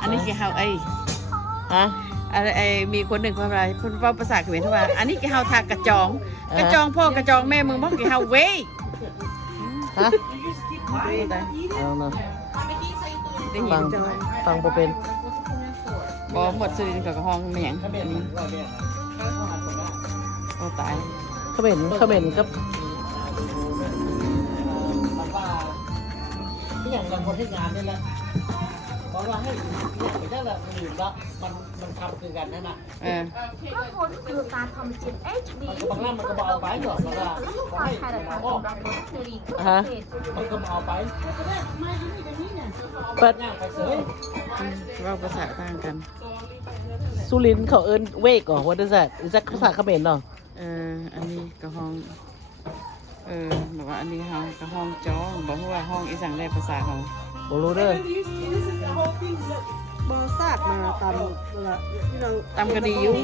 อันนี้กี่เฮาฮะไอมีคนหนึ่งคนอะไรคนเว้าภาษาเขมรทุกวันอันนี้กี่เฮาทากระจองกระจองพ่อกระจองแม่มึงบอกกี่เฮาเว้ย ฮะเอาเนาะ ได้ยิ ฟั น งฟังบ่เป็น บ่หมดสุรินทร์กับห้องไม่หยังอันนี้โอ้ตาย เขมรครับที่อย่างเราคนที่งานนี่แหละบอกว่าให้เนี่ยไปได้ละมันอยู่ละมันทำคือกันนั่นน่ะ ก็พ้นคือการทำจิต HD บางร้านมันก็บอกเอาไปก่อนแล้วก็ และลูกความถ่ายรายการสำหรับรถเทรีทุกประเภท มันก็เอาไปเปิดย่างไปเสย เว้าภาษาต่างกัน สุรินทร์เขาเอิ้นเวกเหรอ what is that is that ภาษาเขมรเนาะ อันนี้กระห้องบอกว่าอันนี้เฮากระห้องจ้องบอกว่าห้องอีสังได้ภาษาเขา บ่รู้เด้อ บอซาดมาตามที่เรา ตามคดีอยู่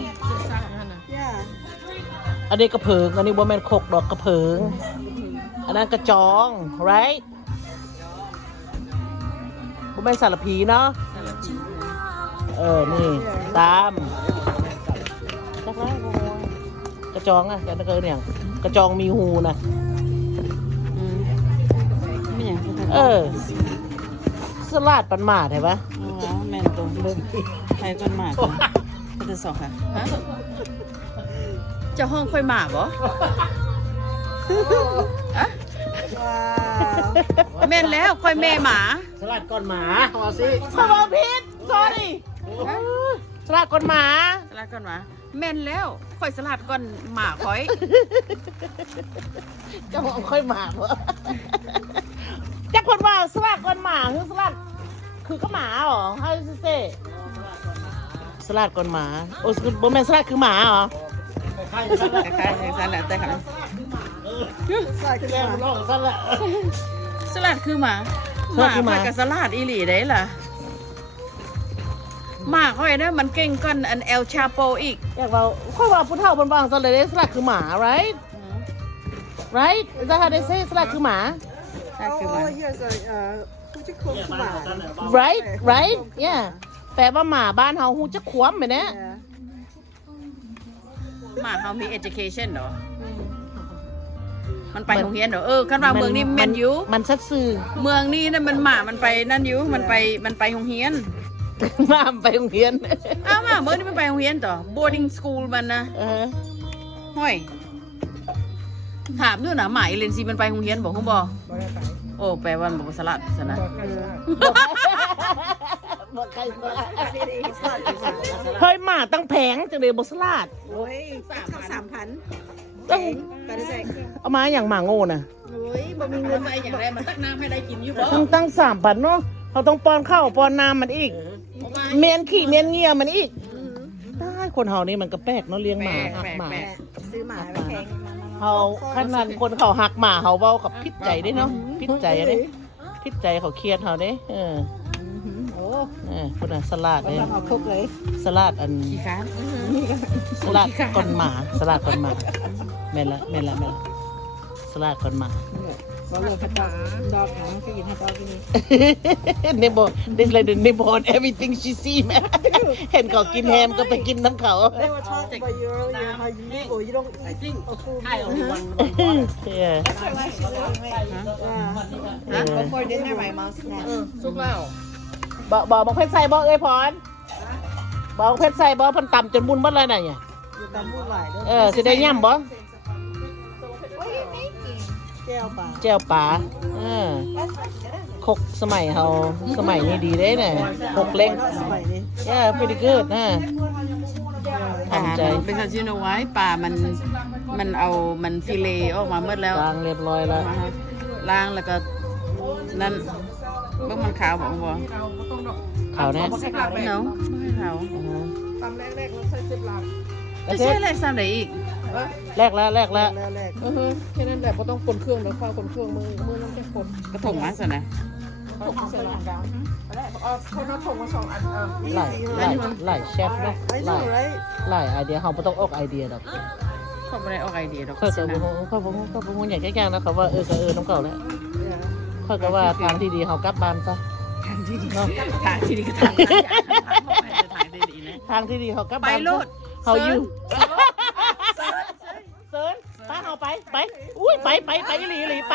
ย่า อันนี้กระเพิงอันนี้บ่แม่นคกดอกกระเพิงอันนั้นกระจอง right บ่แม่นสารพีเนาะนี่ตามจักไรบ่กระจองอ่ะจักเคยเนี่ยกระจองมีหูนะ ไม่อย่าง สลัดปันหมาดเห็นปะ อ๋อแม่นตรงไทยต้นหมากก็จะสองค่ะฮะเจ้าห้องค่อยหมากเหรออะ ว้าว แม่นแล้วค่อยแม่หมา สลัดก้อนหมาขอสิสมองพิษ sorry สลัดก้อนหมา สลัดก่อนหมาแม่นแล้วค่อยสลัดก่อนหมาค่อย จะมองค่อยหมาเหรอจักคนว่าสลัดก้อนหมาคือสลัดคือก็หมาเหรอให้ซิสลัดก้อนหมาโอ้ยโบแมนสลัดคือหมาเหรอ คล้ายๆสลัดแต่ค่ะ ใส่ขึ้น แก มา มันร้องสั้นละ สลัดคือหมาหมาค่อยกับสลัดอีหลีได้ล่ะหมาค่อยเนี่ยมันเก่งก่อนอันเอลชาโปอีก อยากว่าค่อยว่าผู้เฒ่าบนบางสลัดสลัดคือหมา right right is that how they say สลัดคือหมา ใช่ โอ้ คือหมา ยเยอะผู้จะคงขึ้นมา right yeah แปลว่าหมาบ้านเฮาฮู้จักขวมไปเนี่ย หมาเขามี education เหรอมันไปโรงเรียนเหรอคันว่าเมืองนี้แมนยู มันซัดซื่อ เมืองนี้นั่นมันหมามันไปนั่นอยู่มันไปโรงเรียน มาไปโรงเรียน อ้าวมาเมืองนี้มันไปโรงเรียนต่อ boarding school มันนะห้อยถามด้วยนะหมาเอเลนซีมันไปโรงเรียนบอกเขาบอกโอ้แปลว่ามันบอกสลัดสนะ บอกใครเฮ้ยหมาตั้งแผงจังเลยบสลาด โอ้ยข้าว3,000 ต้อง ไปได้แจก เอามาอย่างหมาโง่น่ะ โอ้ยบ่มี เงิ เงิ น น ไปอย่างไรมันตักน้ำให้ได้กินอยู่บ่ ตั้ง3,000เนาะเขาต้องป้อนข้าวป้อนน้ำมันอีก เมียนขี้เมียนเงียมันอีกได้คนเฮานี่มันก็แปลกเนาะเลี้ยงหมาหักหมา ซื้อหมาไปแพง เฮาขนาดคนเขาหักหมาเฮาเว้ากับพิษใจได้เนาะพิษใจเด้พิษใจเขาเครียดเฮาเด้โอ้ คนน่ะสลัดเด้ เอาครบเลย สลัดอัน ขี้ค้าน สลัดก้อนหมาสลัดก้อนหมาแม่นละสลัดก้อนหมา ก็เลยพัดดอกนะก็ยินให้ดอกนี่ เนโบ this like the neighbor on everything she see แม่เห็นเขากินแฮมก็ไปกินน้ำเขา They were talking about you earlier how you live or you don't eat a full meal. yeah Before dinner, my mom snacks. ซุกแล้ว บอกเพชรใส่บอกเอ้ยพรบอกเพชรใส่บอกเพันต่ำจนบุญบัดเลยน่ะเนี่ย อยู่ตามพูดหลายเด้อ สิได้ย่ำบ่ แก้วป่า แจ่วป่าคกสมัยเฮาสมัยนี้ดีเด้เนี่ยคกเล้ง สมัยนี้ yeah pretty good นะ อาหาร ทำใจ เป็นซันซิโนไว้ป่ามันเอามันฟิเลออกมาหมดแล้ว ล้างเรียบร้อยแล้ว ล้างแล้วก็นั่นเบิ่งมันขาวบอกบ่ ขาวแน่ เนาะไม่ขาว ตำแรกๆเราใส่10 ลัง จะใช่อะไรซ้ำไหนอีก แรกแล้ว แรก แค่นั้นแหละก็ต้องคนเครื่องแล้วข้าวคนเครื่องมือต้องแค่คน กระถงมาซะนะ ถกเสร็จแล้วกันเขาต้องถกมา2 อัน หลายเชฟนะ I know right หลายไอเดียเขาไม่ต้องออกไอเดียดอก เขาไม่ได้ออกไอเดียดอก ค่อย สิ ก็ นะ บ่ฮู้อย่างแก่ๆนะเขาว่าก็น้องเก่าแล้ว yeah ค่อยก็ว่าทางที่ดีเขากลับบ้านซะ ทางที่ดี เนาะ ทางที่ดีก็ทางนั้นทางที่ดีนะ ทางที่ดีเขาก็ ไปโลด เขาอยู่ เซิร์ช เซิร์นป้าเอาไปอุ้ยไปอีหลีไป